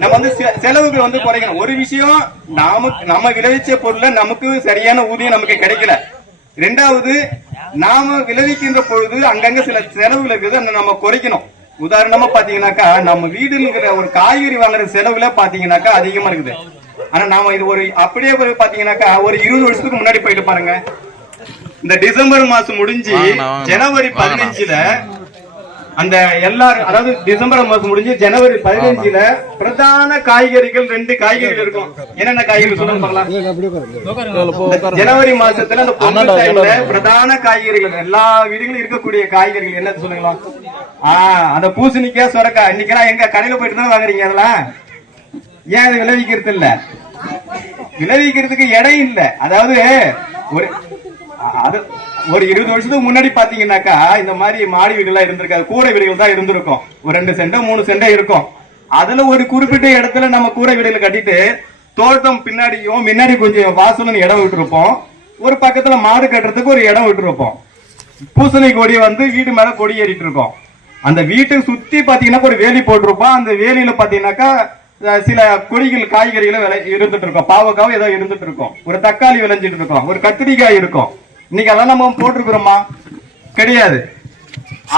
நம்ம வந்து செலவுக்கு வந்து குறைக்கணும். ஒரு விஷயம், நம்ம விளைவிச்ச பொருள்ல நமக்கு சரியான ஊதியம் நமக்கு கிடைக்கல. ரெண்டாவது, நாம விளைவிக்கின்ற பொழுது அங்கங்க சில செலவுகள் இருக்குது, அந்த நம்ம குறைக்கணும். உதாரணமா பாத்தீங்கன்னாக்கா, நம்ம வீடுங்கிற ஒரு காய்கறி வாங்குற செலவுல பாத்தீங்கன்னாக்கா அதிகமா இருக்குது. ஆனா நாம இது ஒரு அப்படியே பாத்தீங்கன்னாக்கா ஒரு 20 வருஷத்துக்கு முன்னாடி போயிட்டு பாருங்க. இந்த டிசம்பர் மாசம் முடிஞ்சு ஜனவரி 15ல அந்த எல்லாரும், அதாவது டிசம்பர் மாசம் முடிஞ்சு ஜனவரி 15ல பிரதான காய்கறிகள் 2 காய்கறிகள் இருக்கும். என்னென்ன காய்கறிகள் சொல்லுங்க பார்க்கலாம். ஜனவரி மாசத்துல அந்த பொங்கல் டைம்ல பிரதான காய்கறிகள் எல்லா வீடுகளும் இருக்கக்கூடிய காய்கறிகள் என்ன சொல்லுங்களா? அந்த பூசணிக்காய், சொரக்காய். இன்னைக்கெல்லாம் எங்க கடையில போயிட்டு தான் வாங்குறீங்க. அதெல்லாம் ஏன் அது விளைவிக்கிறது இல்ல? விளைவிக்கிறதுக்கு இடம் இல்ல. அதாவது ஒரு 20 வருஷத்துக்கு முன்னாடி பாத்தீங்கன்னாக்கா இந்த மாதிரி மாடி வீடுலாம் இருந்திருக்காது, கூரை வீடுகள் தான் இருந்திருக்கும். ஒரு 2 சென்டோ 3 சென்டோ இருக்கும். அதுல ஒரு குறிப்பிட்ட இடத்துல நம்ம கூரை வீடுகள் கட்டிட்டு தோட்டம் பின்னாடியும் முன்னாடி கொஞ்சம் வாசலும் இடம் விட்டுருப்போம். ஒரு பக்கத்துல மாடு கட்டுறதுக்கு ஒரு இடம் விட்டுருப்போம். பூசணி கொடி வந்து வீடு மேல கொடி ஏறிட்டு இருக்கோம். அந்த வீட்டுக்கு சுத்தி பாத்தீங்கன்னா ஒரு வேலி போட்டிருப்போம். அந்த வேலியில பாத்தீங்கன்னாக்கா சில கொடிகள் காய்கறிகளை இருந்துட்டு இருக்கோம். பாவக்காவும் ஏதோ இருந்துட்டு இருக்கோம். ஒரு தக்காளி விளைஞ்சிட்டு இருக்கோம். ஒரு கத்திரிக்காய் இருக்கும். இன்னைக்கு அதெல்லாம் நம்ம போட்டிருக்கிறோமா? கிடையாது.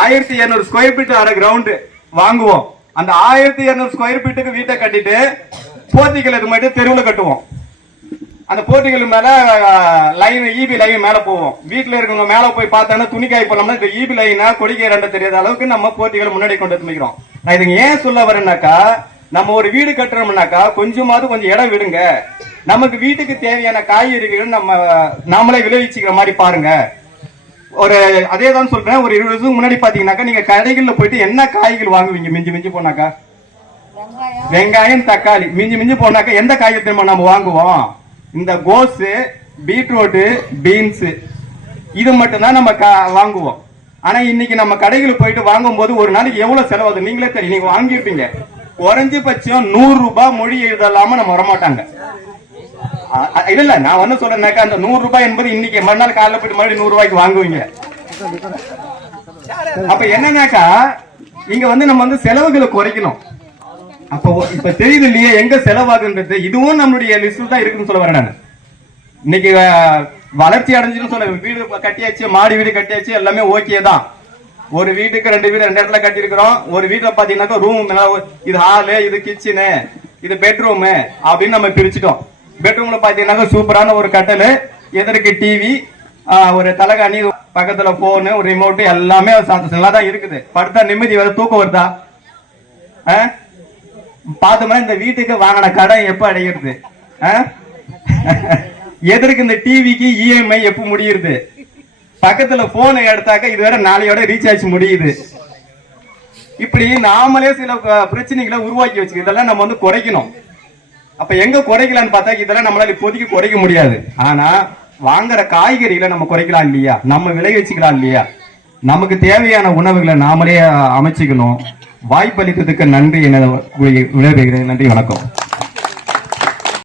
1200 ஸ்கொயர் ஃபீட் அரை கிரவுண்ட் வாங்குவோம். அந்த 1200 ஸ்கொயர் ஃபீட்டுக்கு வீட்டை கட்டிட்டு போர்ட்டிகள் இது மட்டும் தெருவில் கட்டுவோம். அந்த போர்ட்டிகள் மேல லைன், ஈபி லைன் மேல போவோம். வீட்டுல இருக்கவங்க மேல போய் பார்த்தாங்கன்னா துணிக்காய் போனோம்னா இந்த ஈபி லைனா கொடிக்கை ரெண்ட தெரியாத அளவுக்கு நம்ம போர்ட்டிகளை முன்னாடி கொண்டு வந்துக்கிறோம். நான் இதுங்க ஏன் சொல்ல வரேன்னாக்கா, நம்ம ஒரு வீடு கட்டுறோம்னாக்கா கொஞ்சமாவது கொஞ்சம் இடம் விடுங்க. நமக்கு வீட்டுக்கு தேவையான காய்கறிகள் நாமளே விளைவிச்சுக்கிற மாதிரி பாருங்க. ஒரு அதே தான் சொல்றேன். ஒரு 20 வருஷத்துக்கு முன்னாடி பாத்தீங்கன்னாக்கா நீங்க கடைகள்ல போயிட்டு என்ன காய்கறி வாங்குவீங்க? மிஞ்சி போனாக்கா வெங்காயம், தக்காளி. மிஞ்சி போனாக்கா எந்த காய்கறி நம்ம வாங்குவோம்? இந்த கோஸ், பீட்ரூட், பீன்ஸ், இது மட்டும் தான் நம்ம வாங்குவோம். ஆனா இன்னைக்கு நம்ம கடைகளுக்கு போயிட்டு வாங்கும் போது ஒரு நாளைக்கு எவ்வளவு செலவாகுது நீங்களே தெரியும். நீங்க வாங்கிருப்பீங்க. குறைஞ்சபட்சம் 100 ரூபாய் மொழி எழுதலாம நம்ம வரமாட்டாங்க. இல்ல நான் வந்து சொல்றேன்னாக்கா, அந்த 100 ரூபாய் என்பது இன்னைக்கு மறுநாள் காலைல போயிட்டு மறுபடியும் 100 ரூபாய்க்கு வாங்குவீங்க. அப்ப என்னன்னாக்கா, இங்க வந்து நம்ம வந்து செலவுகளை குறைக்கணும். அப்போ இப்ப தெரியுது இல்லையா எங்க செலவாகுன்றது? இதுவும் நம்மளுடைய லிஸ்ட் தான் இருக்குன்னு சொல்ல வரேன் நான். இன்னைக்கு வளர்ச்சி அடைஞ்சுன்னு சொல்ல, வீடு கட்டியாச்சு, மாடி வீடு கட்டியாச்சு, எல்லாமே ஓகே தான். ஒரு வீட்டுக்கு 2 வீடு 2 இடத்துல கட்டி இருக்கிறோம். ஒரு வீட்டுல பாத்தீங்கன்னாக்கா ரூம், இது ஹாலு, இது கிச்சனு, இது பெட்ரூம் அப்படின்னு நம்ம பிரிச்சுட்டோம். பெட்ரூம்ல பாத்தீங்கன்னாக்கா சூப்பரான ஒரு கட்டல், எதற்கு டிவி, ஒரு தலகாணி, பக்கத்துல போனு, ஒரு ரிமோட், எல்லாமே நல்லா தான் இருக்குது. படுத்தா நிம்மதி வருது, தூக்கம் வருதா? பார்த்தோம்னா இந்த வீட்டுக்கு வாங்கின கடன் எப்ப அடைகிறது? எதற்கு இந்த டிவிக்கு இஎம்ஐ எப்ப முடியுது? பக்கத்துல போன் எடுத்தாக்க இது வேற நாளையோட ரீசார்ஜ் முடியுது. இப்படி நாமளே சில பிரச்சனைகளை உருவாக்கி வச்சு இதெல்லாம் நம்ம வந்து குறைக்கணும். அப்ப எங்க குறைக்கலான்னு பார்த்தா இதெல்லாம் நம்மளால இப்போதைக்கு குறைக்க முடியாது. ஆனா வாங்குற காய்கறிகளை நம்ம குறைக்கலாம் இல்லையா? நம்ம விளைவிச்சுக்கலாம் இல்லையா? நமக்கு தேவையான உணவுகளை நாமளே அமைச்சுக்கணும். வாய்ப்பளித்ததுக்கு நன்றி என விளைவிக்கிறேன். நன்றி, வணக்கம்.